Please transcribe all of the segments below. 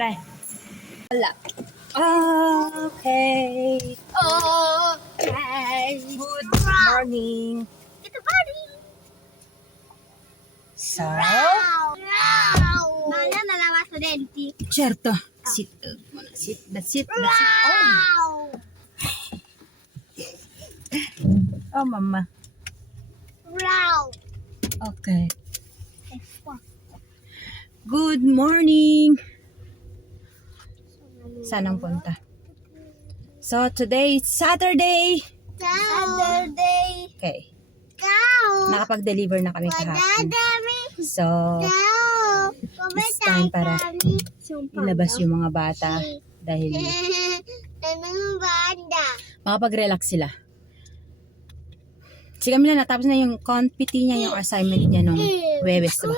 Bye. Wala. Okay. Good morning. So, Mana nalawas sa denti. certo. Sit. Sit. That's it. That's it. Oh, mama. Wow. Okay. Good morning. Saan ang punta? So, today is Saturday. Saturday. Okay. Cow. Nakapag-deliver na kami kahapon. Dadami. So, Cow. it's time para ilabas yung mga bata dahil Anong banda? makapag-relax sila. Si Camila natapos na yung compete niya, yung assignment niya nung Webes, diba?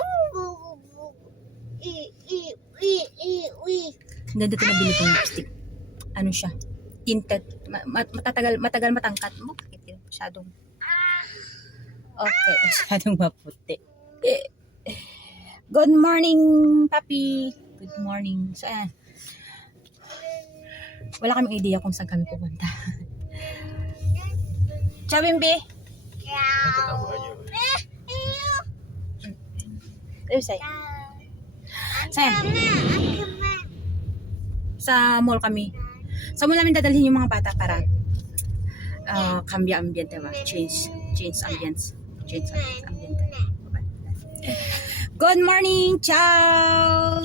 Ang ganda ito nabili kong lipstick. Ano siya? Tinted. Matagal matangkat mo. Bakit yun? Masyadong. Okay. Masyadong maputi. Good morning, papi. Good morning. So, ayan. Wala kaming idea kung saan kami pupunta. Ciao, Bimbi. Ano sa'yo? Sa'yo? Sa mall kami. Sa mall namin dadalhin yung mga bata para cambia ambiente ba? Change ambience. Change ambiente. Good morning! Ciao!